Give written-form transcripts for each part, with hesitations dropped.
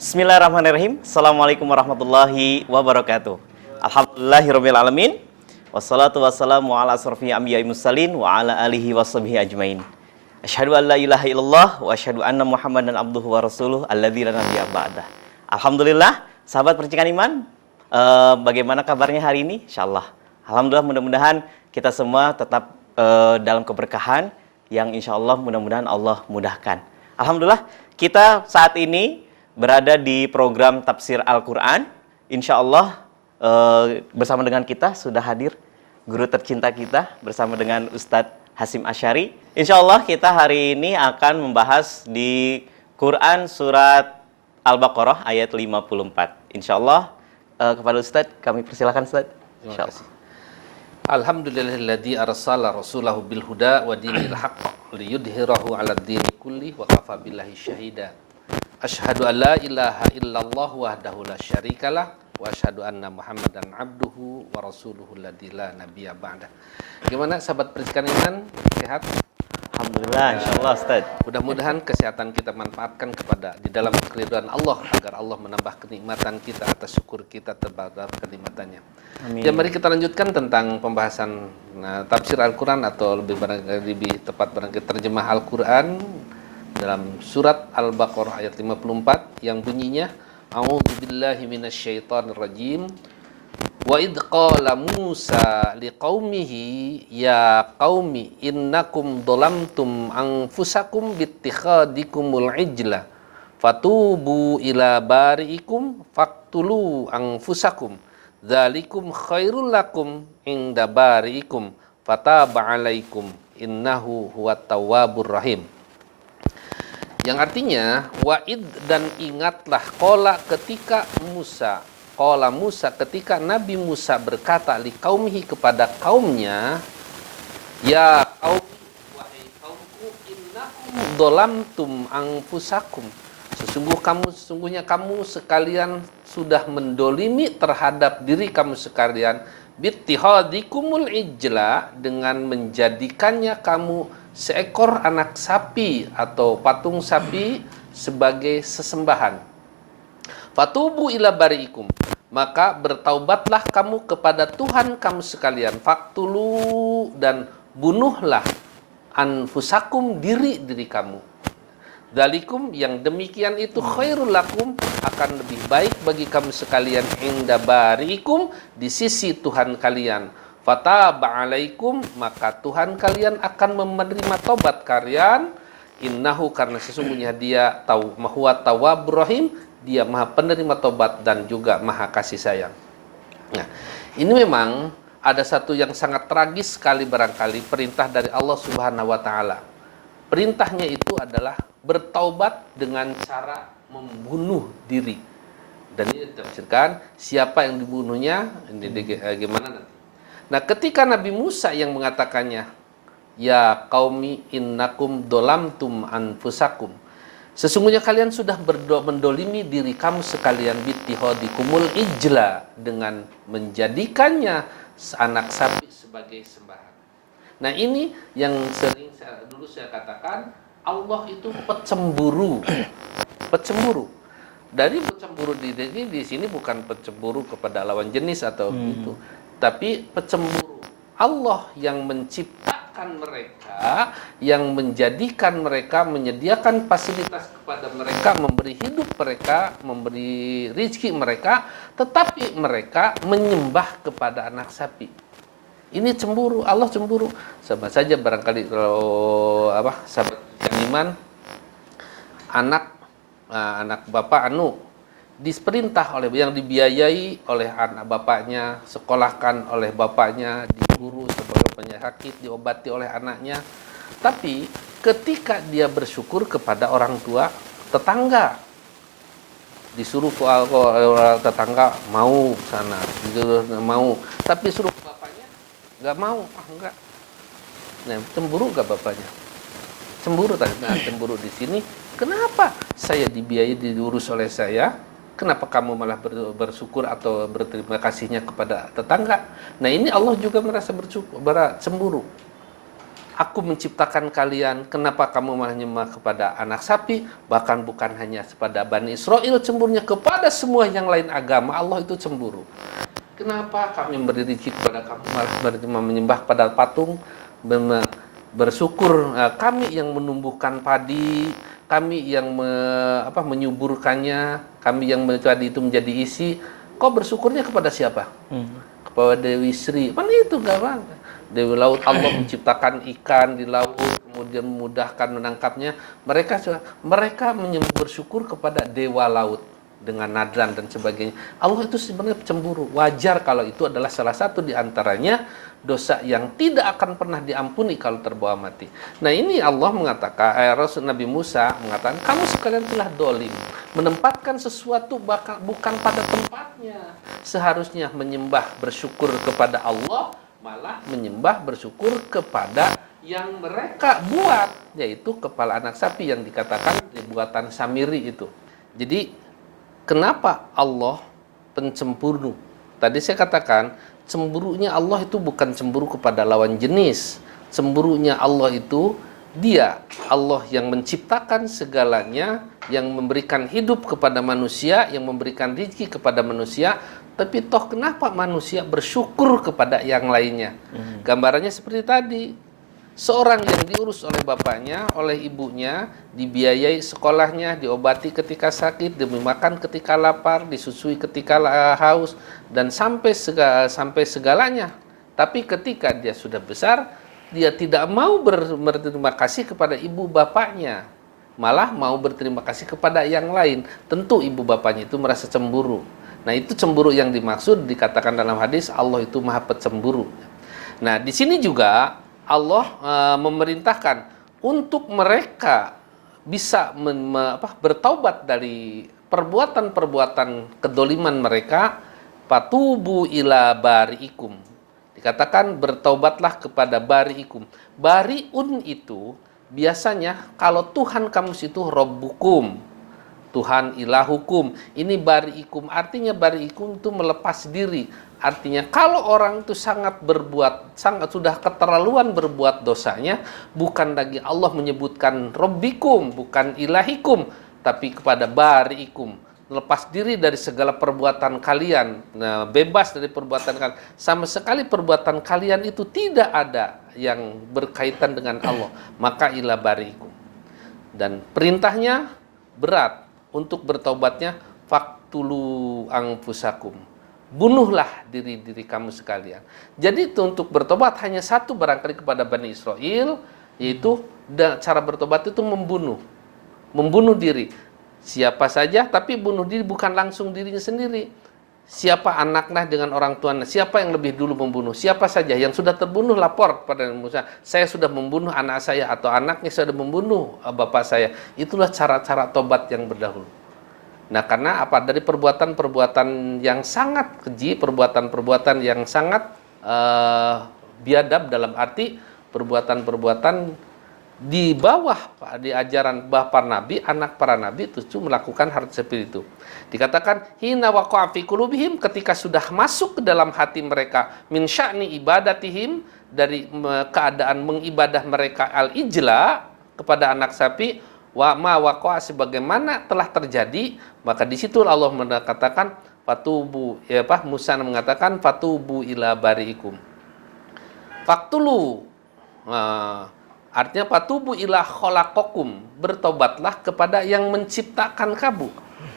Bismillahirrahmanirrahim. Assalamualaikum warahmatullahi wabarakatuh. Alhamdulillahirabbil alamin. Wassalatu wassalamu ala asrofil anbiya'i mursalin wa ala alihi washabihi ajmain. Asyhadu an la ilaha illallah wa asyhadu anna Muhammadan abduhu wa rasuluh alladzi la nabiyya ba'dah. Alhamdulillah, sahabat percikan iman, bagaimana kabarnya hari ini? Insyaallah. Alhamdulillah, mudah-mudahan kita semua tetap dalam keberkahan yang insyaallah mudah-mudahan Allah mudahkan. Alhamdulillah, kita saat ini berada di program Tafsir Al-Quran. Insya Allah bersama dengan kita sudah hadir guru tercinta kita bersama dengan Ustadz Hasyim Asy'ari. Insya Allah kita hari ini akan membahas di Quran surat Al-Baqarah ayat 54. Insya Allah kepada Ustadz kami persilakan Ustadz. Insya Allah. Alhamdulillahilladzi arsala rasulahu bil huda wa dinil haqq liyudhhirahu 'alad dini kulli wa kafa billahi syahida. Asyhadu an la ilaha illallah wahdahu la syarikalah wa asyhadu anna Muhammadan abduhu wa rasuluhu alladzi la nabiyya ba'dah. Gimana sahabat percikan iman? Sehat? Alhamdulillah, insyaallah Ustaz. Mudah-mudahan kesehatan kita manfaatkan kepada di dalam keridhaan Allah agar Allah menambah kenikmatan kita atas syukur kita terhadap kenikmatannya. Amin. Ya, mari kita lanjutkan tentang pembahasan tafsir Al-Quran atau lebih tepat barangkali terjemah Al-Quran dalam surat Al-Baqarah ayat 54 yang bunyinya A'udzubillahi minasyaitonirrajim. Wa id qala Musa liqaumihi ya qaumi innakum dhalamtum anfusakum bittikhadikumul ijla fatubu ila bari'ikum faqtulu anfusakum dzalikum khairul lakum inda bari'ikum fataba 'alaikum innahu huwat tawwabur rahim. Yang artinya wa'id dan ingatlah qala Musa ketika Nabi Musa berkata li qaumihi kepada kaumnya, ya qaumi wahai kaumku innakum dhalamtum anfusakum, sesungguhnya kamu sekalian sudah mendolimi terhadap diri kamu sekalian bittihadikumul ijla dengan menjadikannya kamu seekor anak sapi atau patung sapi sebagai sesembahan. Fatubu ila bari'ikum, maka bertaubatlah kamu kepada Tuhan kamu sekalian. Faktulu, dan bunuhlah anfusakum, diri kamu. Dzalikum, yang demikian itu khairul lakum, akan lebih baik bagi kamu sekalian inda bari'ikum, di sisi Tuhan kalian. Fataba 'alaikum, maka Tuhan kalian akan menerima tobat kalian. Innahu, karena sesungguhnya dia huwat tawwabur rahim, dia maha penerima tobat dan juga maha kasih sayang. Nah, ini memang ada satu yang sangat tragis sekali barangkali perintah dari Allah Subhanahu wa taala. Perintahnya itu adalah bertaubat dengan cara membunuh diri. Dan ini ditafsirkan siapa yang dibunuhnya, ini gimana nanti. Nah, ketika Nabi Musa yang mengatakannya, ya qaumi innakum dolamtum anfusakum, sesungguhnya kalian sudah mendolimi diri kamu sekalian bittihadikumul ijla dengan menjadikannya anak sapi sebagai sembahan. Nah, ini yang sering dulu saya katakan, Allah itu pecemburu. Pecemburu. Dari pecemburu di sini bukan pecemburu kepada lawan jenis atau itu, tapi pecemburu Allah yang menciptakan mereka, yang menjadikan mereka, menyediakan fasilitas kepada mereka, memberi hidup mereka, memberi rezeki mereka, tetapi mereka menyembah kepada anak sapi. Ini cemburu, Allah cemburu. Sama saja barangkali kalau sahabat iman, anak bapak diperintah oleh yang dibiayai oleh anak bapaknya, sekolahkan oleh bapaknya, diguru sebagai penyakit, diobati oleh anaknya. Tapi ketika dia bersyukur kepada orang tua, tetangga disuruh ke tetangga mau sana, mau, tapi suruh bapaknya nggak mau, enggak. Nah, cemburu nggak bapaknya? Cemburu, cemburu di sini. Kenapa saya dibiayai, diurus oleh saya? Kenapa kamu malah bersyukur atau berterima kasihnya kepada tetangga? Nah, ini Allah juga merasa cemburu. Aku menciptakan kalian, kenapa kamu menyembah kepada anak sapi? Bahkan bukan hanya kepada Bani Israel cemburunya, kepada semua yang lain agama Allah itu cemburu. Kenapa kami memberi rezeki kepada kamu malah menyembah pada patung? Bersyukur kami yang menumbuhkan padi, kami yang menyuburkannya, kami yang padi itu menjadi isi. Kau bersyukurnya kepada siapa? Kepada Dewi Sri. Mana itu enggak bang? Dewi Laut, Allah menciptakan ikan di laut, kemudian memudahkan menangkapnya. Mereka bersyukur kepada Dewa Laut dengan nadran dan sebagainya. Allah itu sebenarnya cemburu. Wajar kalau itu adalah salah satu di antaranya dosa yang tidak akan pernah diampuni kalau terbawa mati. Nah ini Allah mengatakan, Rasul Nabi Musa mengatakan, kamu sekalian telah dolim, menempatkan sesuatu bukan pada tempatnya. Seharusnya menyembah bersyukur kepada Allah, malah menyembah bersyukur kepada yang mereka buat, yaitu kepala anak sapi yang dikatakan buatan Samiri itu. Jadi kenapa Allah pencemburu? Tadi saya katakan cemburunya Allah itu bukan cemburu kepada lawan jenis. Cemburunya Allah itu Dia, Allah yang menciptakan segalanya, yang memberikan hidup kepada manusia, yang memberikan rezeki kepada manusia. Tapi toh kenapa manusia bersyukur kepada yang lainnya? Gambarannya seperti tadi. Seorang yang diurus oleh bapaknya, oleh ibunya, dibiayai sekolahnya, diobati ketika sakit, diberi makan ketika lapar, disusui ketika haus, dan sampai segalanya. Tapi ketika dia sudah besar, dia tidak mau berterima kasih kepada ibu bapaknya, malah mau berterima kasih kepada yang lain. Tentu ibu bapaknya itu merasa cemburu. Nah itu cemburu yang dimaksud, dikatakan dalam hadis Allah itu maha pecemburu. Nah di sini juga Allah memerintahkan untuk mereka bisa bertaubat dari perbuatan-perbuatan kedoliman mereka. Fatubu ila bari'ikum. Dikatakan bertaubatlah kepada bari'ikum. Bari'un itu biasanya kalau Tuhan kamu itu Rabbukum, Tuhan ilahukum. Ini bari'ikum, artinya bari'ikum itu melepas diri. Artinya kalau orang itu sangat sudah keterlaluan berbuat dosanya, bukan lagi Allah menyebutkan Rabbikum, bukan ilahikum, tapi kepada bari'ikum. Lepas diri dari segala perbuatan kalian, bebas dari perbuatan kalian. Sama sekali perbuatan kalian itu tidak ada yang berkaitan dengan Allah. Maka ila bari'ikum. Dan perintahnya berat. Untuk bertaubatnya, faktulu anfusakum. Bunuhlah diri-diri kamu sekalian. Jadi untuk bertobat hanya satu barangkali kepada Bani Israel, yaitu cara bertobat itu membunuh diri. Siapa saja, tapi bunuh diri bukan langsung dirinya sendiri. Siapa anaknya dengan orang tuanya, siapa yang lebih dulu membunuh, siapa saja yang sudah terbunuh lapor pada Musa, saya sudah membunuh anak saya atau anaknya sudah membunuh bapak saya. Itulah cara-cara tobat yang berdahulu. Nah karena apa? Dari perbuatan-perbuatan yang sangat keji, perbuatan-perbuatan yang sangat biadab dalam arti perbuatan-perbuatan di bawah di ajaran para nabi, anak para nabi itu melakukan hal seperti itu. Dikatakan hina waqa'a fi qulubihim, ketika sudah masuk ke dalam hati mereka min sya'ni ibadatihim, dari keadaan mengibadah mereka al-ijla kepada anak sapi, wa ma waqa'a, sebagaimana telah terjadi, maka di situ Allah mengatakan fatubu, Musa mengatakan fatubu ila bari'ikum. Faktulu, artinya fatubu ila khalaqakum, bertobatlah kepada yang menciptakan kamu,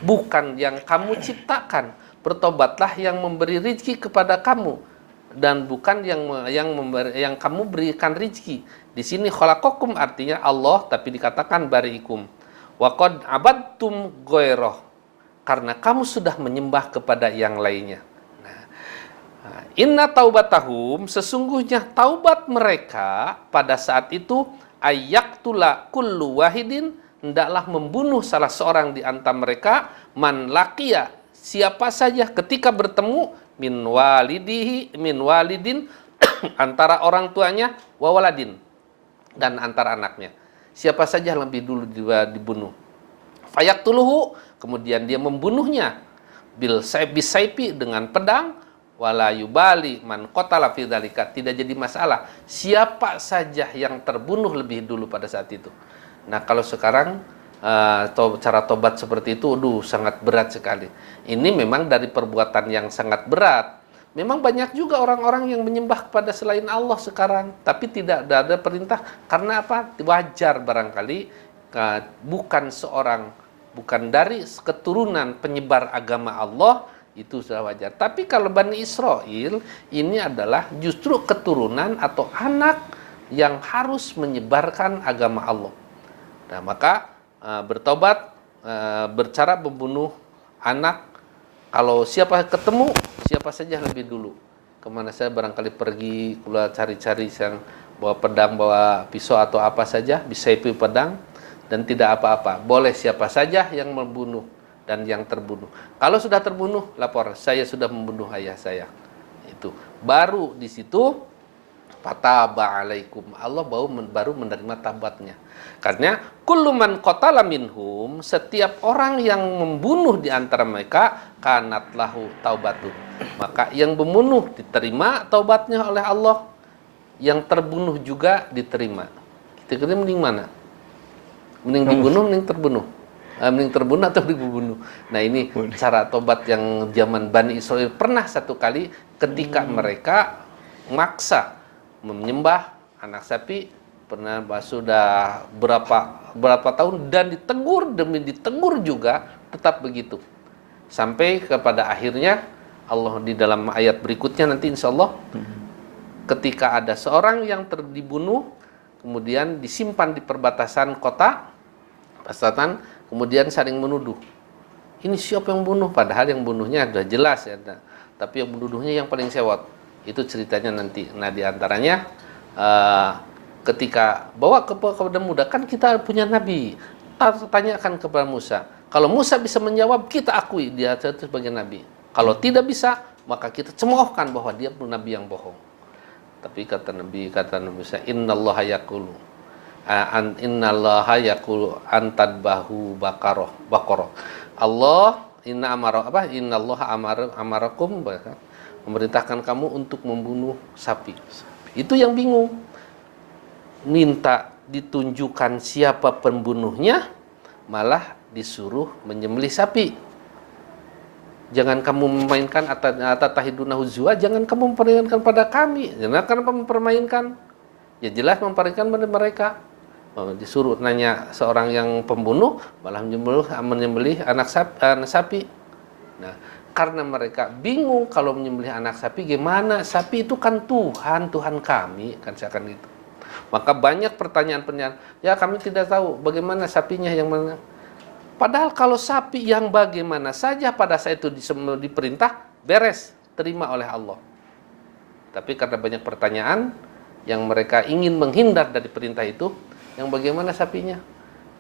bukan yang kamu ciptakan. Bertobatlah yang memberi rezeki kepada kamu, dan bukan yang kamu berikan rezeki. Di sini khalaqakum artinya Allah, tapi dikatakan bari'ikum. Wa qad abadtum ghairah, karena kamu sudah menyembah kepada yang lainnya. Inna taubatahum, sesungguhnya taubat mereka pada saat itu ayaktula kullu wahidin, hendaklah membunuh salah seorang di antara mereka, man laqiya, siapa saja ketika bertemu, min walidin antara orang tuanya, wa waladin, dan antara anaknya. Siapa saja yang lebih dulu dibunuh. Fayaktuluhu, kemudian dia membunuhnya, bil saipi, dengan pedang, wala yubali man qatala fi dzalika, tidak jadi masalah siapa saja yang terbunuh lebih dulu pada saat itu. Nah, kalau sekarang cara tobat seperti itu sangat berat sekali. Ini memang dari perbuatan yang sangat berat. Memang banyak juga orang-orang yang menyembah kepada selain Allah sekarang, tapi tidak ada perintah. Karena apa? Wajar barangkali bukan dari keturunan penyebar agama Allah, itu sudah wajar. Tapi kalau Bani Israel ini adalah justru keturunan atau anak yang harus menyebarkan agama Allah. Nah, maka bertobat, bercara membunuh anak. Kalau siapa ketemu, siapa saja lebih dulu. Kemana saya barangkali pergi, keluar cari-cari yang bawa pedang, bawa pisau atau apa saja, bisa itu pedang, dan tidak apa-apa. Boleh siapa saja yang membunuh dan yang terbunuh. Kalau sudah terbunuh, lapor, saya sudah membunuh ayah saya. Itu. Baru di situ, fataba alaikum. Allah baru menerima taubatnya. Karena kullu man qatala minhum, setiap orang yang membunuh di antara mereka, kanat lahu taubatun. Maka yang membunuh diterima taubatnya oleh Allah, yang terbunuh juga diterima. Kita kira mending mana? Mending dibunuh, mending terbunuh. Mending terbunuh atau dibunuh. Nah, ini cara tobat yang zaman Bani Israel. Pernah satu kali ketika mereka maksa menyembah anak sapi, pernah sudah berapa tahun, dan ditegur demi ditegur juga tetap begitu. Sampai kepada akhirnya Allah di dalam ayat berikutnya nanti insya Allah, ketika ada seorang yang dibunuh, kemudian disimpan di perbatasan kota, kemudian saling menuduh. Ini siapa yang bunuh? Padahal yang bunuhnya sudah jelas ya. Tapi yang menuduhnya yang paling sewot. Itu ceritanya nanti. Nah, diantaranya ketika bawa kepada Musa, kan kita punya nabi, tanyakan kepada Musa. Kalau Musa bisa menjawab, kita akui dia itu sebagai nabi. Kalau tidak bisa, maka kita cemoohkan bahwa dia pun nabi yang bohong. Tapi kata Nabi Musa, innallaha yaqulu antadbahu baqarah. Allah innallaha amarakum, memerintahkan kamu untuk membunuh sapi. Itu yang bingung. Minta ditunjukkan siapa pembunuhnya, malah disuruh menyembelih sapi. Jangan kamu memainkan atatahiduna huzwa, jangan kamu mempermainkan pada kami. Jangan kamu mempermainkan. Ya jelas mempermainkan pada mereka. Disuruh nanya seorang yang pembunuh, malah menyembelih anak sapi. Nah, karena mereka bingung kalau menyembelih anak sapi gimana? Sapi itu kan Tuhan kami, kan seakan gitu. Maka banyak pertanyaan-pertanyaan. Ya kami tidak tahu bagaimana sapinya yang mana. Padahal kalau sapi yang bagaimana saja pada saat itu diperintah, beres, terima oleh Allah. Tapi karena banyak pertanyaan yang mereka ingin menghindar dari perintah itu, yang bagaimana sapinya?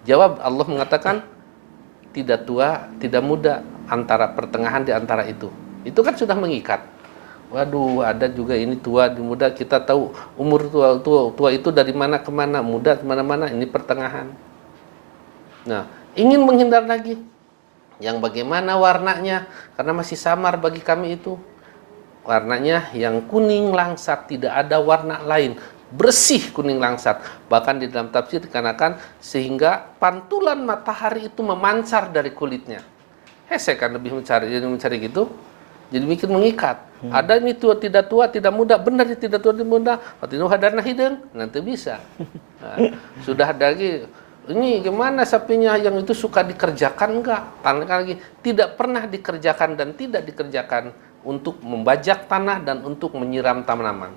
Jawab, Allah mengatakan, tidak tua, tidak muda, antara pertengahan di antara itu. Itu kan sudah mengikat. Waduh, ada juga ini tua, muda, kita tahu umur tua itu dari mana ke mana, muda ke mana-mana, ini pertengahan. Nah, ingin menghindar lagi. Yang bagaimana warnanya? Karena masih samar bagi kami itu. Warnanya yang kuning langsat, tidak ada warna lain. Bersih kuning langsat. Bahkan di dalam tafsir dikarenakan sehingga pantulan matahari itu memancar dari kulitnya. Saya kan lebih mencari gitu. Jadi bikin mengikat. Ada ini tua, tidak muda. Benar tidak tua, tidak muda. Waktu itu hadarna hidung. Nanti bisa. Nah, sudah ada lagi. Ini gimana sapinya yang itu suka dikerjakan enggak? Tanyakan lagi. Tidak pernah dikerjakan dan tidak dikerjakan untuk membajak tanah dan untuk menyiram tanaman.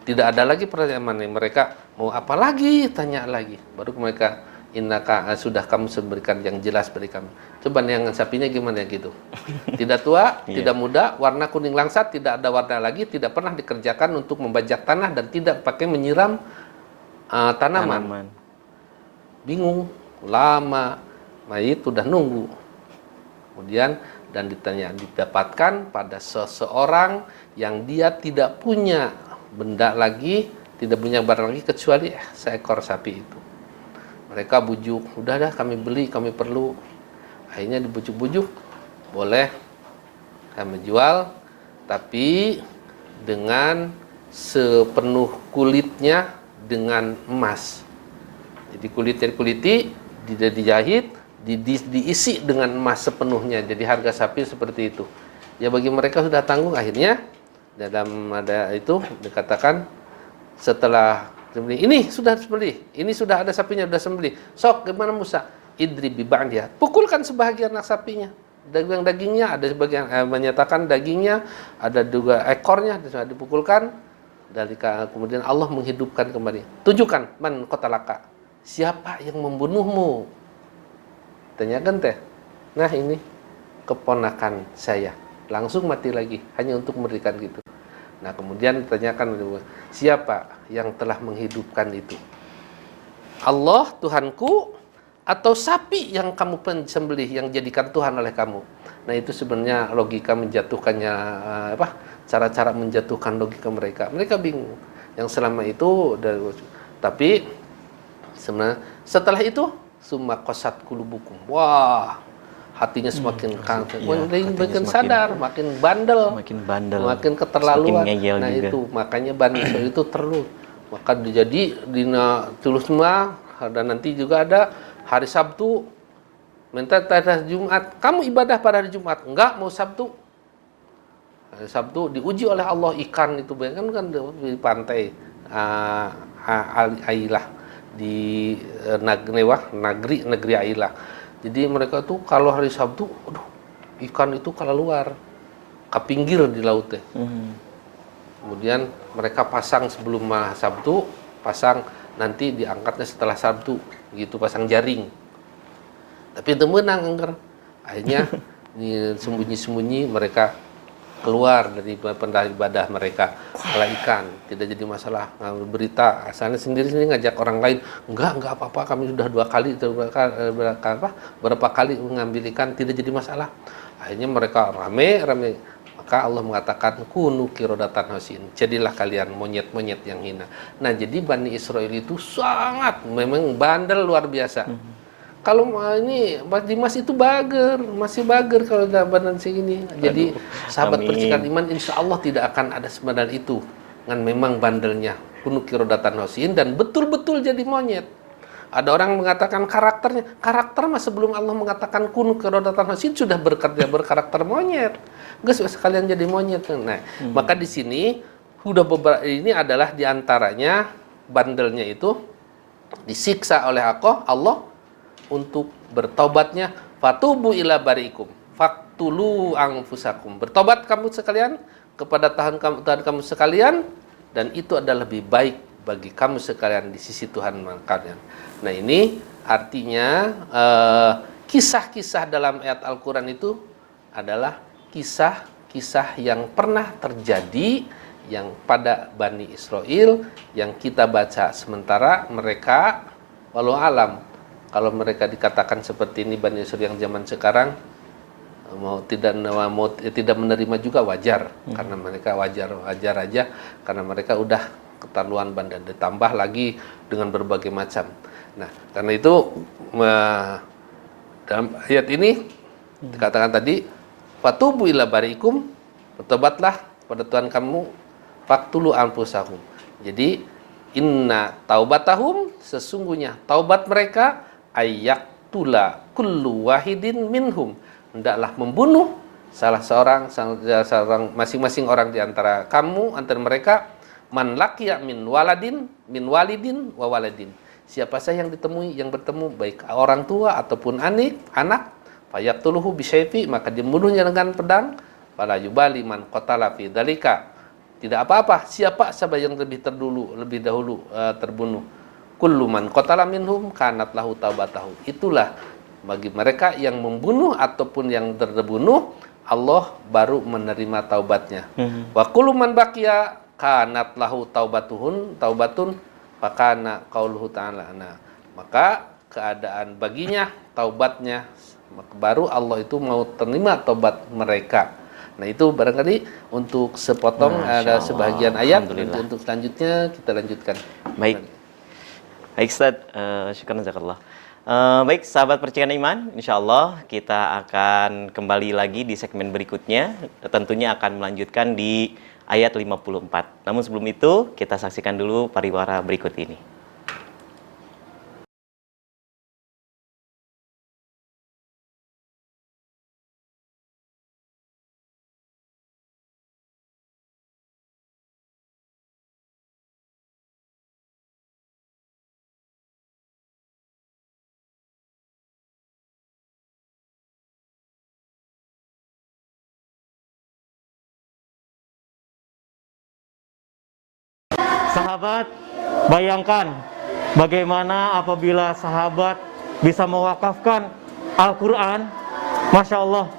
Tidak ada lagi pertanyaan. Mereka mau apa lagi? Tanya lagi. Baru mereka, innaka sudah kamu berikan yang jelas beri kami. Coba yang sapinya gimana gitu. Tidak tua, tidak muda, warna kuning langsat, tidak ada warna lagi, tidak pernah dikerjakan untuk membajak tanah dan tidak pakai menyiram tanaman. Bingung, lama, mayit udah nunggu. Kemudian dan didapatkan pada seseorang yang dia tidak punya benda lagi, tidak punya barang lagi kecuali seekor sapi itu. Mereka bujuk, udah dah kami beli, kami perlu. Akhirnya dibujuk-bujuk, boleh kami jual, tapi dengan sepenuh kulitnya dengan emas. Jadi kulitnya dikuliti, dijahit, diisi dengan emas sepenuhnya. Jadi harga sapi seperti itu. Ya bagi mereka sudah tanggung, akhirnya dalam ada itu dikatakan setelah sembelih, ini sudah sembelih, ini sudah ada sapinya, sudah sembelih. Sok gimana Musa? Idri bi ba'diha. Pukulkan sebahagian anak sapinya. Dagingnya ada sebagian menyatakan dagingnya, ada juga ekornya sudah dipukulkan. Dari kemudian Allah menghidupkan kembali. Tunjukkan man qatalaka. Siapa yang membunuhmu? Tanyakan teh. Nah ini keponakan saya. Langsung mati lagi hanya untuk memberikan gitu. Nah kemudian ditanyakan siapa yang telah menghidupkan itu? Allah Tuhanku atau sapi yang kamu sembelih yang jadikan Tuhan oleh kamu? Nah itu sebenarnya logika menjatuhkannya cara-cara menjatuhkan logika mereka. Mereka bingung. Yang selama itu tapi sebenarnya setelah itu summa qasat qulubukum. Wah, hatinya semakin makin sadar, makin bandel, makin keterlaluan. Nah juga. Itu makanya Bani Israil itu terlalu. Maka jadi tulus mah dan nanti juga ada hari Sabtu minta pada Jumat. Kamu ibadah pada hari Jumat? Enggak, mau Sabtu. Hari Sabtu diuji oleh Allah ikan itu kan di pantai Ailah di negeri Ailah. Jadi mereka tuh kalau hari Sabtu, ikan itu keluar ke pinggir di lautnya. Kemudian mereka pasang sebelum Sabtu, pasang nanti diangkatnya setelah Sabtu, gitu pasang jaring. Tapi itu menang angker. Akhirnya sembunyi-sembunyi mereka keluar dari ibadah mereka kalau ikan, tidak jadi masalah. Berita asalnya sendiri-sendiri ngajak orang lain, enggak apa-apa, kami sudah berapa kali mengambil ikan, tidak jadi masalah. Akhirnya mereka rame, maka Allah mengatakan kunu qiradatan hasin, jadilah kalian monyet-monyet yang hina. Nah jadi Bani Israil itu sangat memang bandel luar biasa. Kalau ini Mas Dimas itu masih bager kalau badan segini. Jadi sahabat percikan iman insya Allah tidak akan ada sebenarnya itu. Dengan memang bandelnya kuno qiradatan hasin dan betul-betul jadi monyet. Ada orang mengatakan karakter mas sebelum Allah mengatakan kuno qiradatan hasin sudah berkarakter monyet. Gus sekalian jadi monyet. Nah, maka di sini sudah beberapa ini adalah diantaranya bandelnya itu disiksa oleh Allah untuk bertobatnya, fatubu ila barikum faktulu anfusakum, bertobat kamu sekalian kepada Tuhan kamu sekalian, dan itu adalah lebih baik bagi kamu sekalian di sisi Tuhan kalian. Nah ini artinya kisah-kisah dalam ayat Al-Quran itu adalah kisah-kisah yang pernah terjadi yang pada Bani Israil yang kita baca, sementara mereka walau alam kalau mereka dikatakan seperti ini Bani Israil yang zaman sekarang tidak menerima juga wajar, karena mereka wajar aja karena mereka udah keterlaluan bandel, ditambah lagi dengan berbagai macam. Nah, karena itu dalam ayat ini dikatakan tadi fatubu ila barikum, bertobatlah pada Tuhan kamu, faktulu anfusahum. Jadi inna taubatahum, sesungguhnya taubat mereka ayaktula kullu wahidin minhum, hendaklah membunuh salah seorang masing-masing orang di antara kamu, antara mereka, man laqiya min walidin wa waladin, siapa saja yang bertemu baik orang tua ataupun anak fayaktuluhu bisyaifi, maka dibunuhnya dengan pedang, fala yubali man qatala fi dzalika, tidak apa-apa siapa yang lebih dahulu terbunuh. Kullu man qatala minhum kanat lahu taubatahu, itulah bagi mereka yang membunuh ataupun yang terbunuh, Allah baru menerima taubatnya. Wa kullu man baqiya kanat lahu taubatun fakana qauluhu ta'ala. Nah, maka keadaan baginya taubatnya, baru Allah itu mau terima taubat mereka. Nah itu barangkali untuk sepotong ada sebahagian ayat. Untuk selanjutnya kita lanjutkan. Baik Ustaz, syukur jazakallah. Baik, sahabat percikan iman, insya Allah kita akan kembali lagi di segmen berikutnya. Tentunya akan melanjutkan di ayat 54. Namun sebelum itu, kita saksikan dulu pariwara berikut ini. Sahabat, bayangkan bagaimana apabila sahabat bisa mewakafkan Al-Quran. Masya Allah,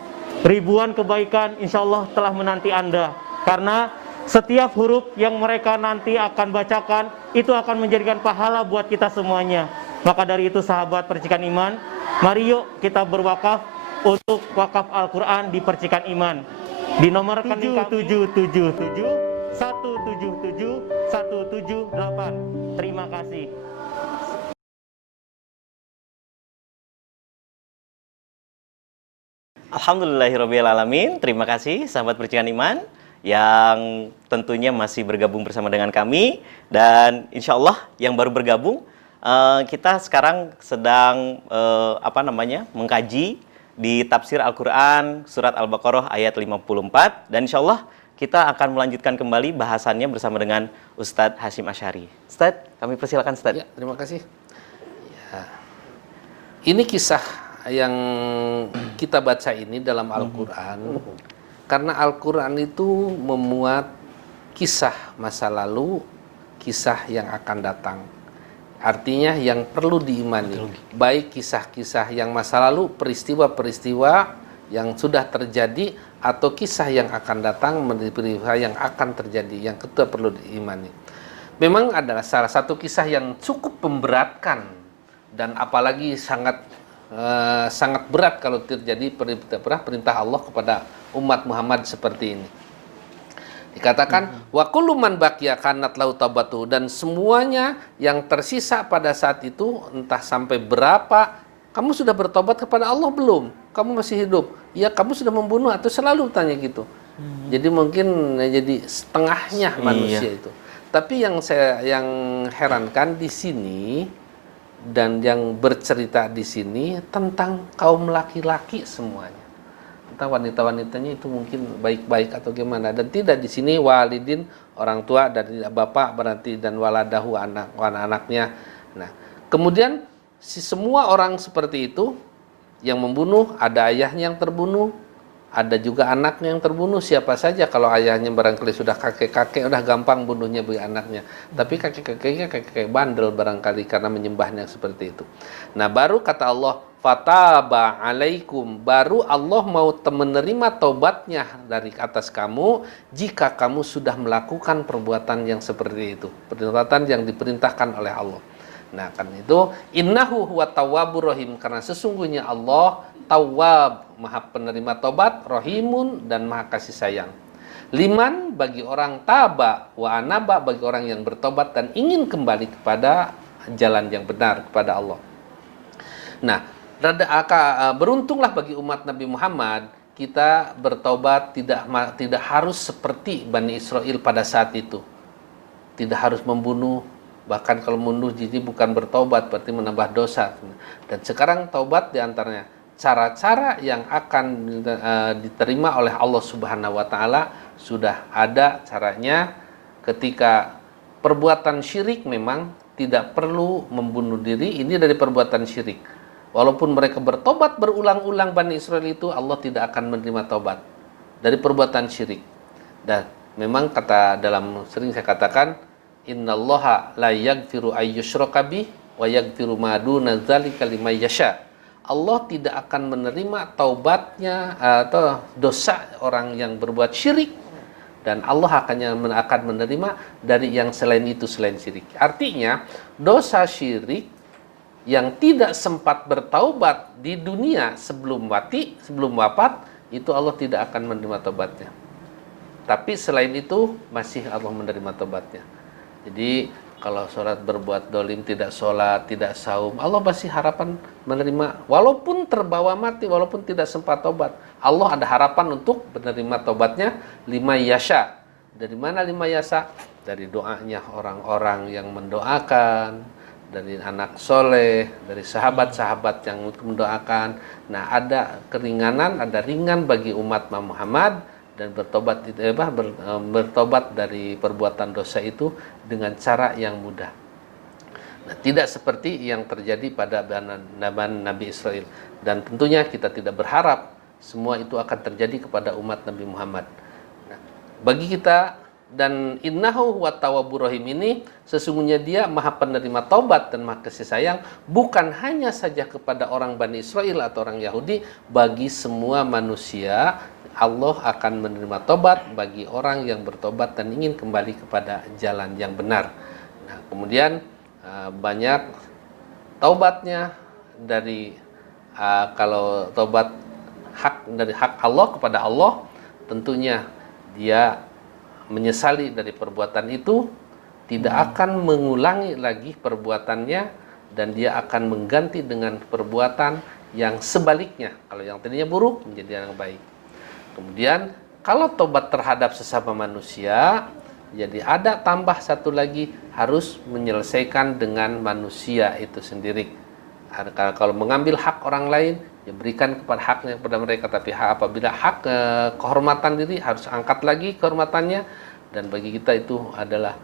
ribuan kebaikan insya Allah telah menanti Anda. Karena setiap huruf yang mereka nanti akan bacakan, itu akan menjadikan pahala buat kita semuanya. Maka dari itu sahabat percikan iman, mari yuk kita berwakaf untuk wakaf Al-Quran di percikan iman. Di nomor rekening kami 777 177 178. Terima kasih. Alhamdulillahirrabbilalamin. Terima kasih sahabat percikan iman yang tentunya masih bergabung bersama dengan kami. Dan insya Allah yang baru bergabung, kita sekarang sedang mengkaji di tafsir Al-Quran surat Al-Baqarah ayat 54. Dan insya Allah kita akan melanjutkan kembali bahasannya bersama dengan Ustadz Hasyim Asy'ari. Ustadz, kami persilakan Ustadz. Ya, terima kasih. Ya. Ini kisah yang kita baca ini dalam Al-Quran. Karena Al-Quran itu memuat kisah masa lalu, kisah yang akan datang. Artinya yang perlu diimani. Baik kisah-kisah yang masa lalu, peristiwa-peristiwa yang sudah terjadi, atau kisah yang akan datang, peristiwa yang akan terjadi, yang kedua perlu diimani. Memang adalah salah satu kisah yang cukup memberatkan, dan apalagi sangat berat kalau terjadi perintah Allah kepada umat Muhammad seperti ini. Dikatakan wa kullu man baqiya kanat lahu taubatu, dan semuanya yang tersisa pada saat itu, entah sampai berapa, kamu sudah bertobat kepada Allah belum? Kamu masih hidup? Ya, kamu sudah membunuh atau selalu tanya gitu. Jadi mungkin jadi setengahnya manusia itu. Tapi yang herankan di sini dan yang bercerita di sini tentang kaum laki-laki semuanya. Tentang wanita-wanitanya itu mungkin baik-baik atau gimana, dan tidak di sini walidin, orang tua, dan tidak bapak berarti, dan waladahu, anak-anaknya. Nah, kemudian semua orang seperti itu yang membunuh, ada ayahnya yang terbunuh, ada juga anaknya yang terbunuh. Siapa saja, kalau ayahnya barangkali sudah kakek-kakek, udah gampang bunuhnya bagi anaknya. Tapi kakek-kakeknya kakek bandel barangkali karena menyembahnya seperti itu. Nah, baru kata Allah, fataba alaikum, baru Allah mau menerima taubatnya dari atas kamu jika kamu sudah melakukan perbuatan yang seperti itu, perbuatan yang diperintahkan oleh Allah. Nah, kan itu innahu huwa tawwabur rahim, karena sesungguhnya Allah tawwab, maha penerima tobat, rahimun, dan maha kasih sayang. Liman, bagi orang taba, wa anaba, bagi orang yang bertobat dan ingin kembali kepada jalan yang benar, kepada Allah. Nah, beruntunglah bagi umat Nabi Muhammad, kita bertobat tidak harus seperti Bani Israel pada saat itu. Tidak harus membunuh. Bahkan kalau membunuh jadi bukan bertobat, berarti menambah dosa. Dan sekarang taubat diantaranya cara-cara yang akan diterima oleh Allah Subhanahu wa Ta'ala sudah ada caranya. Ketika perbuatan syirik memang tidak perlu membunuh diri, ini dari perbuatan syirik. Walaupun mereka bertobat berulang-ulang Bani Israel itu, Allah tidak akan menerima taubat dari perbuatan syirik. Dan memang sering saya katakan, innallaha la yaghfiru ayyushraka bih wa yaghfiru ma duna dzalika liman yasha. Allah tidak akan menerima taubatnya atau dosa orang yang berbuat syirik, dan Allah akan menerima dari yang selain itu, selain syirik. Artinya dosa syirik yang tidak sempat bertaubat di dunia sebelum wafat, itu Allah tidak akan menerima taubatnya. Tapi selain itu masih Allah menerima taubatnya. Jadi kalau sholat berbuat dolim, tidak sholat, tidak saum, Allah masih harapan menerima, walaupun terbawa mati, walaupun tidak sempat tobat. Allah ada harapan untuk menerima tobatnya. Lima yasha. Dari mana lima yasha? Dari doanya orang-orang yang mendoakan, dari anak soleh, dari sahabat-sahabat yang mendoakan. Nah, ada keringanan, ada ringan bagi umat Muhammad, dan bertobat dari perbuatan dosa itu dengan cara yang mudah. Nah, tidak seperti yang terjadi pada Nabi Israel, dan tentunya kita tidak berharap semua itu akan terjadi kepada umat Nabi Muhammad. Nah, bagi kita, dan innahu wa tawwabur rahim ini, sesungguhnya dia maha penerima taubat dan maha kasih sayang, bukan hanya saja kepada orang Bani Israel atau orang Yahudi, bagi semua manusia. Allah akan menerima tobat bagi orang yang bertobat dan ingin kembali kepada jalan yang benar. Nah, kemudian banyak taubatnya dari kalau tobat dari hak Allah kepada Allah, tentunya dia menyesali dari perbuatan itu, tidak akan mengulangi lagi perbuatannya, dan dia akan mengganti dengan perbuatan yang sebaliknya. Kalau yang tadinya buruk menjadi yang baik. Kemudian kalau tobat terhadap sesama manusia, jadi ada tambah satu lagi, harus menyelesaikan dengan manusia itu sendiri. Kalau mengambil hak orang lain, ya berikan kepada haknya kepada mereka. Tapi apabila hak kehormatan diri, harus angkat lagi kehormatannya. Dan bagi kita itu adalah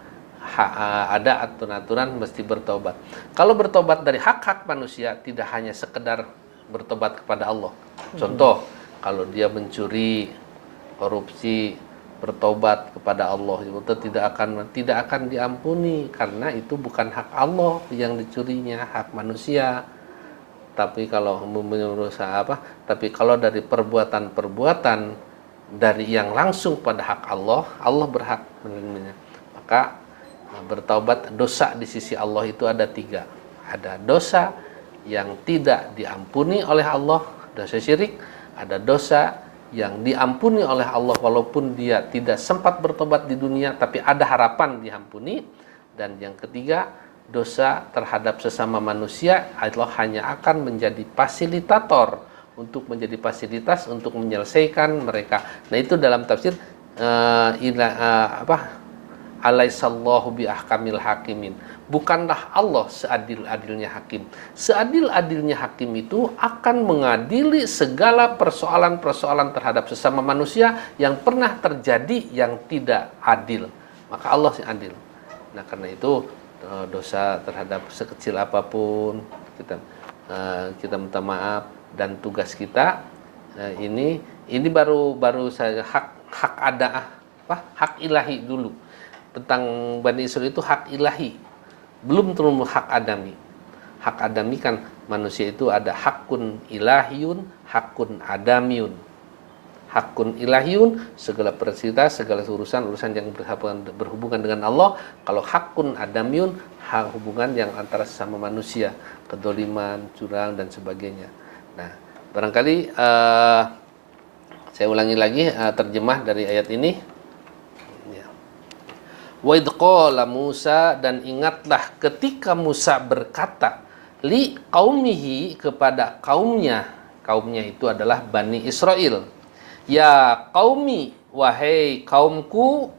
ada aturan-aturan mesti bertobat. Kalau bertobat dari hak-hak manusia, tidak hanya sekedar bertobat kepada Allah. Contoh, kalau dia mencuri, korupsi, bertobat kepada Allah, itu tidak akan diampuni, karena itu bukan hak Allah yang dicurinya, hak manusia. Tapi kalau Tapi kalau dari perbuatan-perbuatan dari yang langsung pada hak Allah, Allah berhak menerimanya. Maka bertaubat, dosa di sisi Allah itu ada 3. Ada dosa yang tidak diampuni oleh Allah, dosa syirik. Ada dosa yang diampuni oleh Allah walaupun dia tidak sempat bertobat di dunia, tapi ada harapan diampuni. Dan yang ketiga, dosa terhadap sesama manusia, Allah hanya akan menjadi fasilitator, untuk menjadi fasilitas untuk menyelesaikan mereka. Nah, itu dalam tafsir alaihissallahu bi ahkamil hakimin. Bukanlah Allah seadil-adilnya hakim. Seadil-adilnya hakim itu akan mengadili segala persoalan-persoalan terhadap sesama manusia yang pernah terjadi yang tidak adil. Maka Allah yang adil. Nah, karena itu dosa terhadap sekecil apapun kita minta maaf, dan tugas kita ini baru saya hak ilahi dulu. Tentang Bani Israil itu hak ilahi, belum turun hak adami. Hak adami kan manusia itu ada hakun ilahiyun, hakun adamiyun. Hakun ilahiyun, segala peristiwa, segala urusan yang berhubungan dengan Allah. Kalau hakun adamiyun, hubungan yang antara sesama manusia, kedoliman, curang, dan sebagainya. Nah, barangkali saya ulangi lagi terjemah dari ayat ini. Wa idh qala Musa, dan ingatlah ketika Musa berkata li qaumihi, kepada kaumnya. Kaumnya itu adalah Bani Israel. Ya qaumi, wahai kaumku,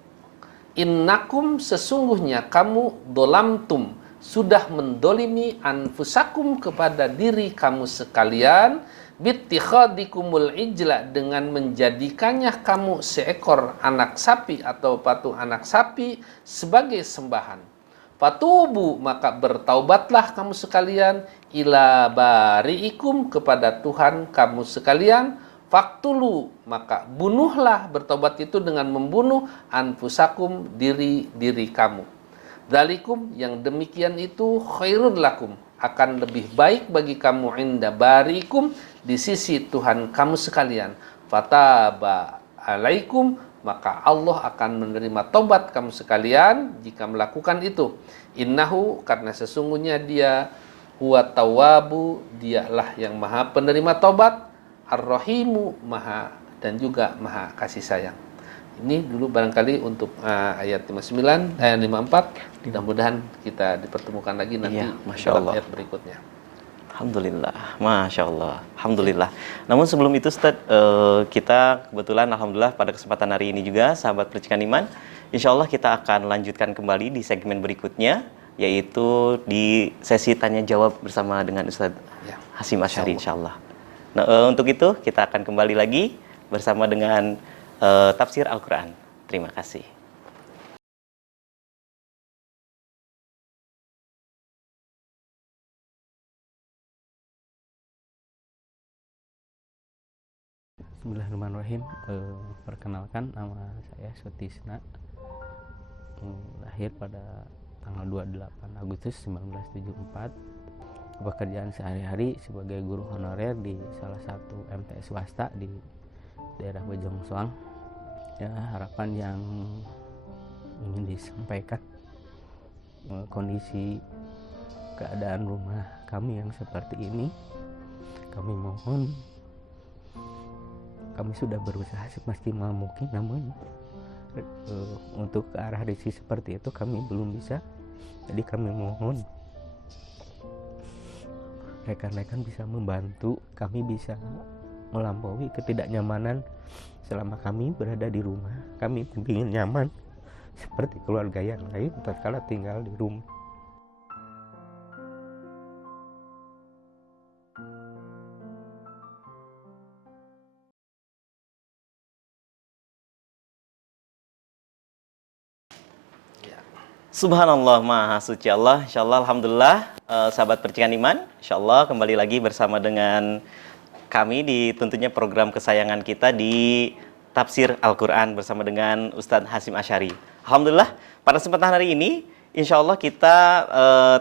innakum, sesungguhnya kamu, dolamtum, sudah mendolimi, anfusakum, kepada diri kamu sekalian, bittikhadikumul ijla, dengan menjadikannya kamu seekor anak sapi atau patung anak sapi sebagai sembahan. Fatubu, maka bertaubatlah kamu sekalian, ila bariikum, kepada Tuhan kamu sekalian. Faktulu, maka bunuhlah, bertobat itu dengan membunuh, anfusakum, diri kamu. Dzalikum, yang demikian itu, khairun lakum, akan lebih baik bagi kamu, inda barikum, di sisi Tuhan kamu sekalian. Fataba alaikum, maka Allah akan menerima tobat kamu sekalian jika melakukan itu. Innahu, karena sesungguhnya dia, huwa tawwabu, dialah yang maha penerima tobat, ar-rahimu, maha dan juga maha kasih sayang. Ini dulu barangkali untuk ayat 59, ayat 54. Mudah-mudahan kita dipertemukan lagi nanti Iya, Masya dalam Allah. ayat berikutnya. Alhamdulillah, Masya Allah, Alhamdulillah. Namun sebelum itu Ustadz, kita kebetulan Alhamdulillah pada kesempatan hari ini juga, sahabat Percikan Iman, Insya Allah kita akan lanjutkan kembali di segmen berikutnya, yaitu di sesi tanya jawab bersama dengan Ustadz Ya, Hasyim Asy'ari Insya Allah. Nah, untuk itu kita akan kembali lagi bersama dengan tafsir Al-Quran. Terima kasih. Bismillahirrahmanirrahim. Perkenalkan, nama saya Sutisna. Lahir pada tanggal 28 Agustus 1974. Pekerjaan sehari-hari sebagai guru honorer di salah satu MTS swasta di daerah Bojong Soang. Ya, harapan yang ingin disampaikan, kondisi keadaan rumah kami yang seperti ini, kami mohon, kami sudah berusaha semaksimal mungkin, namun untuk ke arah risiko seperti itu kami belum bisa. Jadi kami mohon rekan-rekan bisa membantu kami bisa melampaui ketidaknyamanan selama kami berada di rumah. Kami ingin nyaman seperti keluarga yang lain tatkala tinggal di rumah. Subhanallah, Maha Suci Allah. Insya Allah, Alhamdulillah, sahabat Percikan Iman. Insya Allah, kembali lagi bersama dengan kami di tentunya program kesayangan kita di Tafsir Al-Quran bersama dengan Ustadz Hasyim Asy'ari. Alhamdulillah, pada kesempatan hari ini, insya Allah kita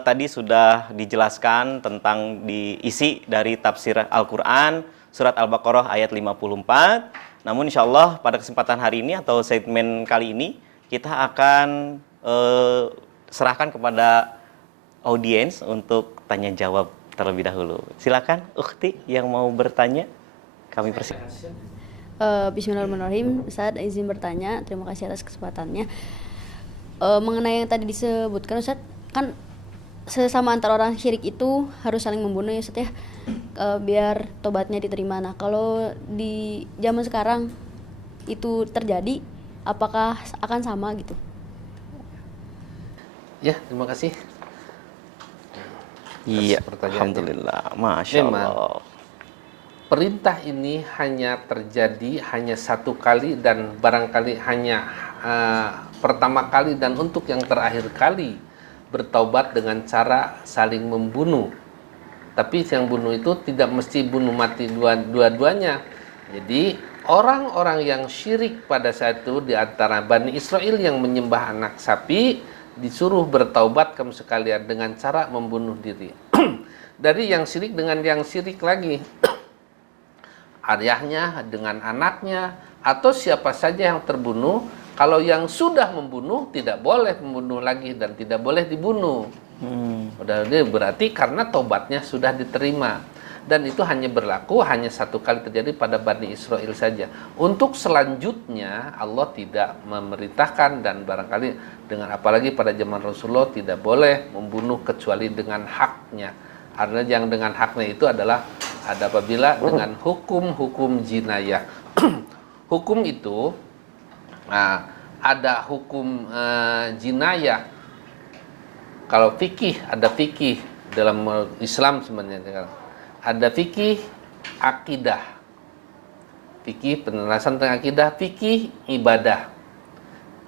tadi sudah dijelaskan tentang diisi dari Tafsir Al-Quran, Surat Al-Baqarah ayat 54. Namun insya Allah, pada kesempatan hari ini atau segmen kali ini, kita akan serahkan kepada audiens untuk tanya jawab terlebih dahulu. Silakan Ukhti yang mau bertanya, kami persilahkan. Bismillahirrahmanirrahim. Ustaz izin bertanya, terima kasih atas kesempatannya. Mengenai yang tadi disebutkan Ustaz, kan sesama antar orang syirik itu harus saling membunuh ya Ustaz ya, biar tobatnya diterima. Nah, kalau di zaman sekarang itu terjadi, apakah akan sama gitu? Ya, terima kasih. Iya, pertanyaannya. Alhamdulillah, Masya Memang. Allah. Perintah ini hanya terjadi hanya satu kali dan barangkali hanya pertama kali dan untuk yang terakhir kali bertaubat dengan cara saling membunuh. Tapi yang bunuh itu tidak mesti bunuh mati dua-duanya. Jadi orang-orang yang syirik pada saat itu di antara Bani Israel yang menyembah anak sapi disuruh bertaubat kamu sekalian dengan cara membunuh diri. Dari yang syirik dengan yang syirik lagi. Ayahnya dengan anaknya atau siapa saja yang terbunuh. Kalau yang sudah membunuh tidak boleh membunuh lagi dan tidak boleh dibunuh. Berarti karena taubatnya sudah diterima. Dan itu hanya berlaku hanya satu kali terjadi pada Bani Israel saja. Untuk selanjutnya Allah tidak memerintahkan dan barangkali dengan apalagi pada zaman Rasulullah tidak boleh membunuh kecuali dengan haknya. Karena yang dengan haknya itu adalah ada apabila dengan hukum-hukum jinayah. Hukum itu ada hukum jinayah. Kalau fikih ada fikih dalam Islam sebenarnya. Ada fikih akidah, fikih penjelasan tentang akidah, fikih ibadah,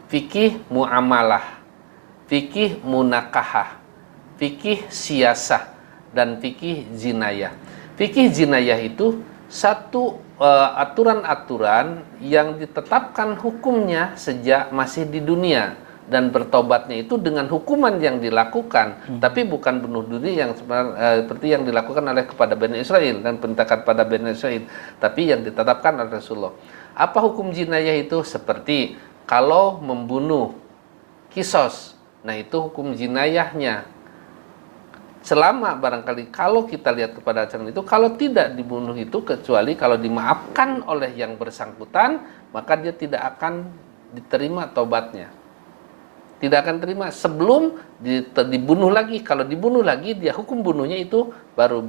fikih muamalah, fikih munakahah, fikih siasah, dan fikih jinayah. Fikih jinayah itu satu aturan-aturan yang ditetapkan hukumnya sejak masih di dunia. Dan bertobatnya itu dengan hukuman yang dilakukan, tapi bukan bunuh diri yang seperti yang dilakukan oleh kepada Bani Israel dan perintahkan pada Bani Israel, tapi yang ditetapkan oleh Rasulullah. Apa hukum jinayah itu? Seperti kalau membunuh kisos, nah itu hukum jinayahnya. Selama barangkali kalau kita lihat kepada acara itu, kalau tidak dibunuh itu kecuali kalau dimaafkan oleh yang bersangkutan, maka dia tidak akan diterima tobatnya. Tidak akan terima sebelum dibunuh lagi. Kalau dibunuh lagi, dia hukum bunuhnya itu baru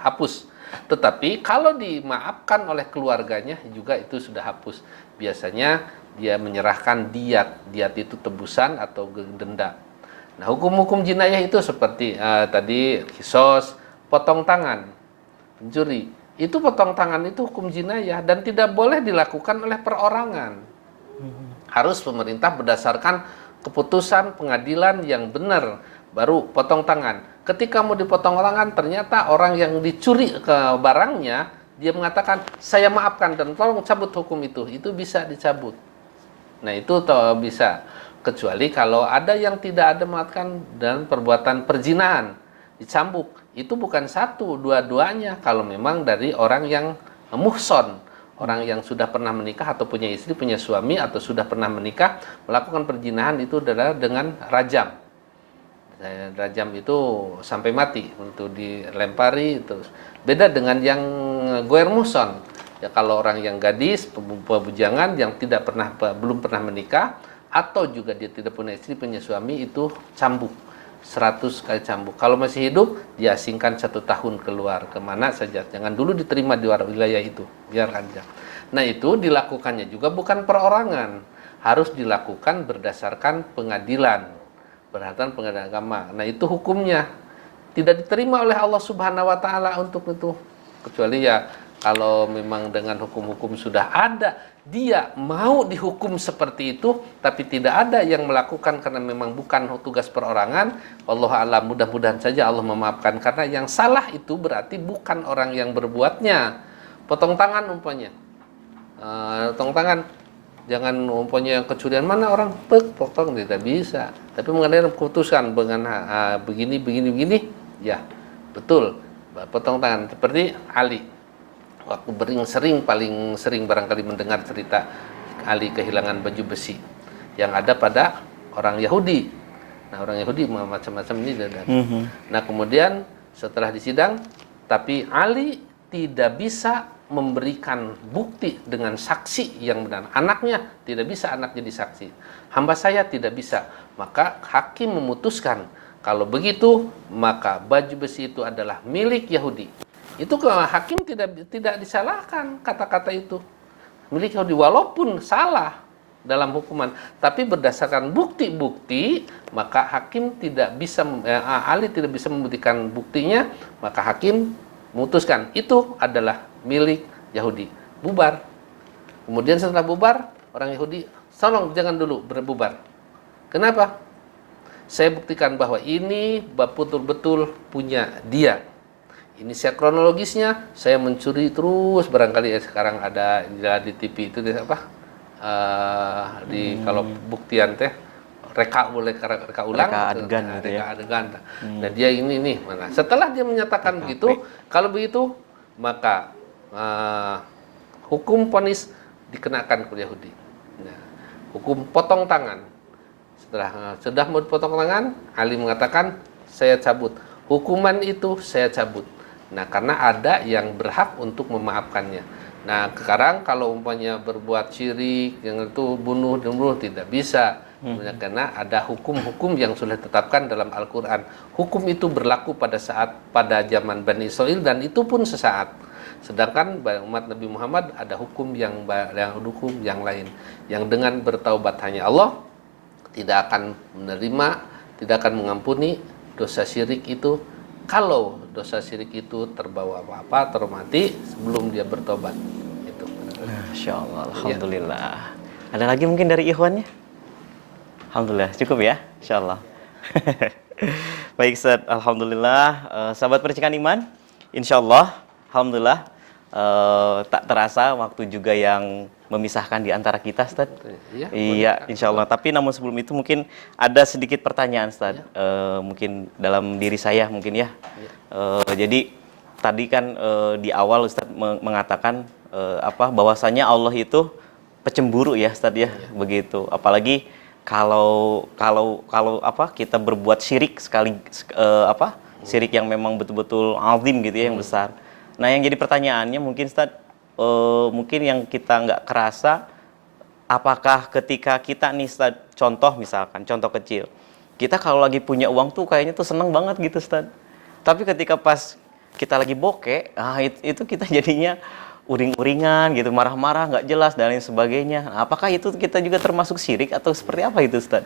hapus. Tetapi kalau dimaafkan oleh keluarganya juga itu sudah hapus. Biasanya dia menyerahkan diat. Diat itu tebusan atau denda. Nah, hukum-hukum jinayah itu seperti tadi kisos, potong tangan, pencuri. Itu potong tangan itu hukum jinayah dan tidak boleh dilakukan oleh perorangan. Harus pemerintah berdasarkan keputusan pengadilan yang benar baru potong tangan. Ketika mau dipotong tangan ternyata orang yang dicuri ke barangnya dia mengatakan saya maafkan dan tolong cabut hukum itu bisa dicabut. Nah itu bisa, kecuali kalau ada yang tidak ada mengatakan dan perbuatan perzinahan dicambuk, itu bukan satu dua-duanya kalau memang dari orang yang muhson. Orang yang sudah pernah menikah atau punya istri, punya suami atau sudah pernah menikah melakukan perzinahan itu adalah dengan rajam. Rajam itu sampai mati untuk dilempari terus. Beda dengan yang goer muhson. Ya kalau orang yang gadis, bujangan yang belum pernah menikah atau juga dia tidak punya istri, punya suami itu cambuk. 100 kali cambuk. Kalau masih hidup, diasingkan 1 tahun keluar kemana saja. Jangan dulu diterima di wilayah itu, biar aja. Nah itu dilakukannya juga bukan perorangan, harus dilakukan berdasarkan pengadilan, berdasarkan pengadilan agama. Nah itu hukumnya tidak diterima oleh Allah Subhanahu Wa Taala untuk itu, kecuali ya kalau memang dengan hukum-hukum sudah ada. Dia mau dihukum seperti itu, tapi tidak ada yang melakukan karena memang bukan tugas perorangan. Wallahu a'lam, mudah-mudahan saja Allah memaafkan. Karena yang salah itu berarti bukan orang yang berbuatnya. Potong tangan umpamanya. Potong tangan. Jangan umpamanya kecurian mana orang potong, tidak bisa. Tapi mengenai putuskan dengan begini, ya betul. Potong tangan seperti Ali. Waktu paling sering barangkali mendengar cerita Ali kehilangan baju besi yang ada pada orang Yahudi. Nah orang Yahudi macam-macam ini. Nah kemudian setelah disidang, tapi Ali tidak bisa memberikan bukti dengan saksi yang benar. Anaknya tidak bisa anaknya disaksi. Hamba saya tidak bisa. Maka hakim memutuskan kalau begitu maka baju besi itu adalah milik Yahudi. Itu hakim tidak disalahkan kata-kata itu milik Yahudi walaupun salah dalam hukuman, tapi berdasarkan bukti-bukti maka hakim tidak bisa Ali tidak bisa membuktikan buktinya, maka hakim memutuskan itu adalah milik Yahudi, bubar. Kemudian setelah bubar orang Yahudi, tolong jangan dulu berbubar. Kenapa? Saya buktikan bahwa ini betul-betul punya dia. Ini saya kronologisnya, saya mencuri terus barangkali sekarang ada di TV itu kalau buktian teh reka ulang, reka adegan gitu ya. Adegan. Nah dia ini mana? Setelah dia menyatakan begitu, kalau begitu maka hukum vonis dikenakan ke Yahudi. Nah, hukum potong tangan. Setelah sudah mau potong tangan, Ali mengatakan saya cabut. Hukuman itu saya cabut. Nah, karena ada yang berhak untuk memaafkannya. Nah, sekarang kalau umpamanya berbuat syirik, yang itu bunuh tidak bisa. Karena ada hukum-hukum yang sudah ditetapkan dalam Al-Quran. Hukum itu berlaku pada zaman Bani Israil dan itu pun sesaat. Sedangkan umat Nabi Muhammad ada hukum yang lain. Yang dengan bertaubat hanya Allah tidak akan menerima, tidak akan mengampuni dosa syirik itu. Kalau dosa syirik itu terbawa apa-apa, termati sebelum dia bertobat. Itu. Masya Allah, alhamdulillah. Ya. Ada lagi mungkin dari ikhwannya? Alhamdulillah, cukup ya, Insya Allah. Baik, Ustaz, alhamdulillah. Sahabat Percikan Iman, Insya Allah, alhamdulillah. Tak terasa waktu juga yang memisahkan di antara kita, Ustaz. Iya, Insya Allah. Tapi namun sebelum itu mungkin ada sedikit pertanyaan, Ustaz. Mungkin dalam diri saya mungkin ya. Jadi tadi kan di awal Ustaz mengatakan bahwasanya Allah itu pecemburu ya, Ustaz ya, begitu. Apalagi kalau kita berbuat syirik syirik yang memang betul-betul azim gitu ya, yang besar. Nah, yang jadi pertanyaannya mungkin Ustaz, mungkin yang kita nggak kerasa, apakah ketika kita nih Ustaz, contoh misalkan, contoh kecil, kita kalau lagi punya uang tuh kayaknya tuh seneng banget gitu Ustaz. Tapi ketika pas kita lagi bokeh, itu kita jadinya uring-uringan gitu, marah-marah, nggak jelas dan lain sebagainya. Nah, apakah itu kita juga termasuk syirik atau seperti apa itu Ustaz?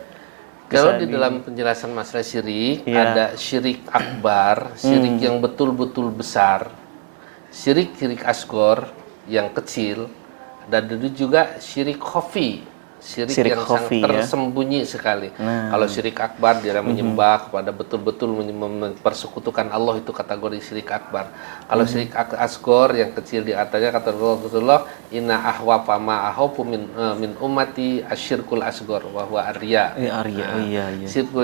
Kalau di dalam penjelasan masalah syirik, Iya. ada syirik akbar, syirik yang betul-betul besar, syirik asgor yang kecil, dan ada juga syirik khafi, syirik yang khafi, sangat tersembunyi sekali. Kalau syirik akbar dia menyembah kepada betul-betul mempersekutukan Allah, itu kategori syirik akbar. Kalau syirik asgor yang kecil, di atasnya kata Rasulullah, inna ahwafa ma ahwafu min ummati asyirkul asgor wa huwa arya. Arya, oh iya.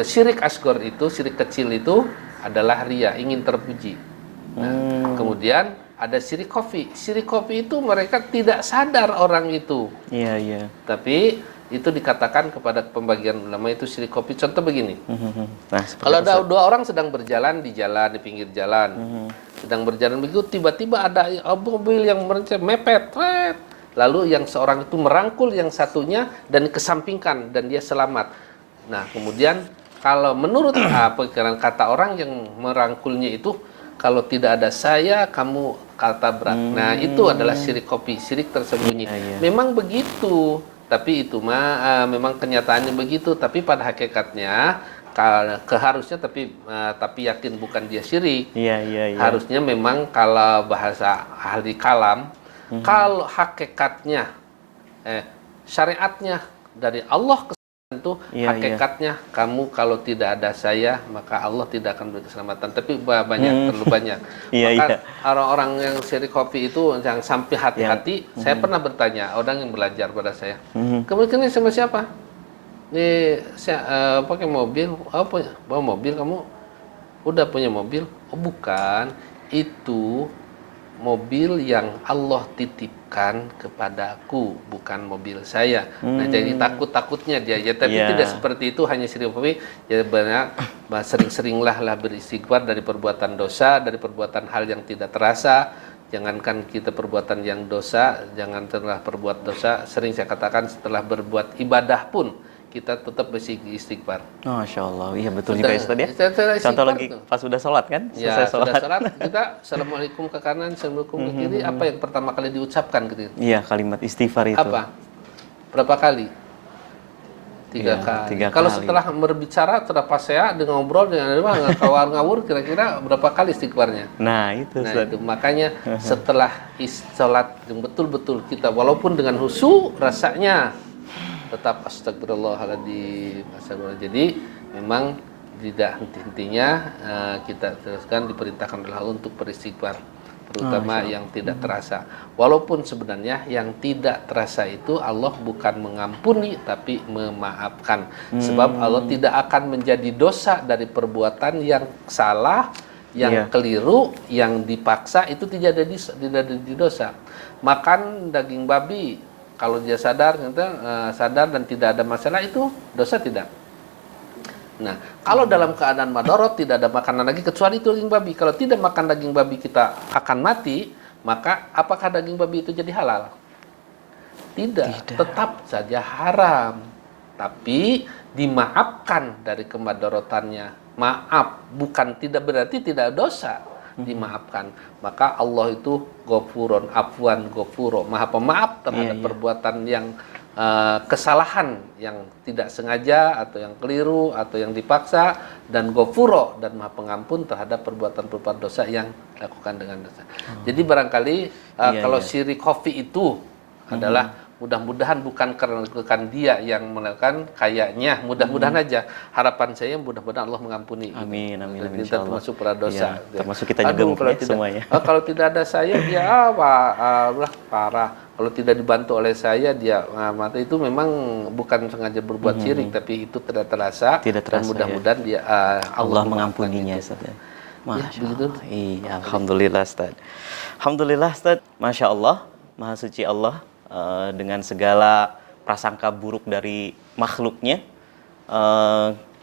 Syirik asgor itu, syirik kecil itu adalah ria, ingin terpuji. Nah, kemudian ada syirik khafi. Syirik khafi itu mereka tidak sadar orang itu. Iya. Tapi itu dikatakan kepada pembagian ulama itu syirik khafi. Contoh begini. Nah, Kalau ada dua orang sedang berjalan di pinggir jalan. Sedang berjalan begitu, tiba-tiba ada mobil yang mepet. Lalu yang seorang itu merangkul yang satunya dan kesampingkan dan dia selamat. Nah, kemudian kalau menurut pikiran kata orang yang merangkulnya itu, kalau tidak ada saya, kamu tabrak. Nah, itu adalah syirik khafi, syirik tersembunyi. Memang begitu, tapi itu memang kenyataannya begitu. Tapi pada hakikatnya keharusnya, tapi yakin bukan dia syirik. Iya. Harusnya memang kalau bahasa ahli kalam, kalau hakikatnya, syariatnya dari Allah itu hakikatnya kamu kalau tidak ada saya maka Allah tidak akan beri keselamatan, tapi terlalu banyak. Maka orang-orang yang syirik khafi itu yang sampai hati-hati. Saya pernah bertanya orang yang belajar pada saya, kemudian sama siapa? Saya pakai mobil. Bawa mobil, kamu udah punya mobil? Oh bukan, itu mobil yang Allah titipkan kepadaku, bukan mobil saya. Nah, jadi takutnya dia, tapi tidak seperti itu, hanya syirik khafi. Ya banyak, sering-seringlah beristighfar dari perbuatan dosa, dari perbuatan hal yang tidak terasa. Jangankan kita perbuatan yang dosa, jangan setelah berbuat dosa, sering saya katakan setelah berbuat ibadah pun kita tetap beristighfar. Masya Allah, iya betul juga Ustaz ya. Contoh lagi pas sudah sholat kan? Ya, sudah sholat, kita assalamualaikum ke kanan, assalamualaikum ke kiri. Apa yang pertama kali diucapkan gitu? Iya, kalimat istighfar itu. Apa? Berapa kali? 3 kali. Kalau setelah berbicara, setelah pas saya dengan ngobrol dengan ngawur, kira-kira berapa kali istighfarnya? Nah itu. Nah itu makanya setelah sholat yang betul-betul kita, walaupun dengan khusyuk rasanya, tetap astagfirullahaladzim. Jadi memang tidak henti-hentinya kita teruskan diperintahkan oleh Allah untuk beristighfar, terutama yang tidak terasa. Walaupun sebenarnya yang tidak terasa itu Allah bukan mengampuni tapi memaafkan. Sebab Allah tidak akan menjadi dosa dari perbuatan yang salah, yang keliru, yang dipaksa, itu tidak ada di dosa. Makan daging babi, kalau dia sadar dan tidak ada masalah, itu dosa tidak? Nah, kalau dalam keadaan madorot, tidak ada makanan lagi kecuali itu daging babi. Kalau tidak makan daging babi kita akan mati, maka apakah daging babi itu jadi halal? Tidak. Tetap saja haram. Tapi dimaafkan dari kemadorotannya. Maaf, bukan tidak berarti tidak dosa. Dimaafkan. Maka Allah itu ghafurun, afwan ghafuro, maha pemaaf terhadap perbuatan yang kesalahan yang tidak sengaja atau yang keliru atau yang dipaksa, dan ghafuro, dan maha pengampun terhadap perbuatan-perbuatan dosa yang dilakukan dengan dosa. Jadi barangkali kalau syirik khafi itu adalah mudah-mudahan bukan karena dia yang melakukan, kayaknya mudah-mudahan aja, harapan saya mudah-mudahan Allah mengampuni. Amin. Kita termasuk para dosa. Termasuk kita juga mungkin semuanya. Kalau tidak ada saya dia parah. Kalau tidak dibantu oleh saya dia mati. Itu memang bukan sengaja berbuat syirik, tapi itu tidak terasa. Dan mudah-mudahan dia Allah mengampuninya. Masya Allah. Iya, alhamdulillah Ustaz. Alhamdulillah Ustaz. Masya Allah, Maha Suci Allah. Dengan segala prasangka buruk dari makhluknya,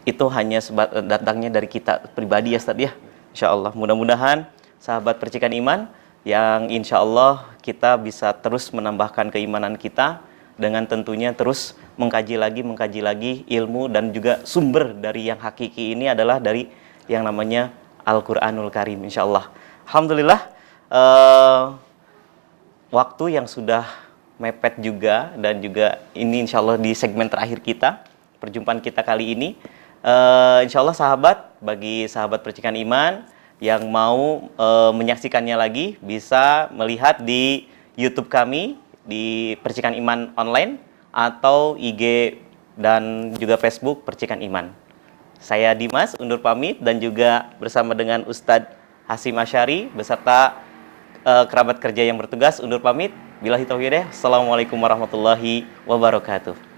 itu hanya datangnya dari kita pribadi ya Ustaz ya. Insya Allah mudah-mudahan sahabat percikan iman yang insya Allah kita bisa terus menambahkan keimanan kita dengan tentunya terus mengkaji lagi ilmu, dan juga sumber dari yang hakiki ini adalah dari yang namanya Al-Quranul Karim, insya Allah. Alhamdulillah, waktu yang sudah mepet juga, dan juga ini insya Allah di segmen terakhir kita, perjumpaan kita kali ini. Insya Allah bagi sahabat Percikan Iman yang mau menyaksikannya lagi, bisa melihat di YouTube kami, di Percikan Iman Online, atau IG dan juga Facebook Percikan Iman. Saya Dimas, undur pamit, dan juga bersama dengan Ustadz Hasyim Asy'ari, beserta kerabat kerja yang bertugas, undur pamit. Billahi taufiq hidayah. Assalamualaikum warahmatullahi wabarakatuh.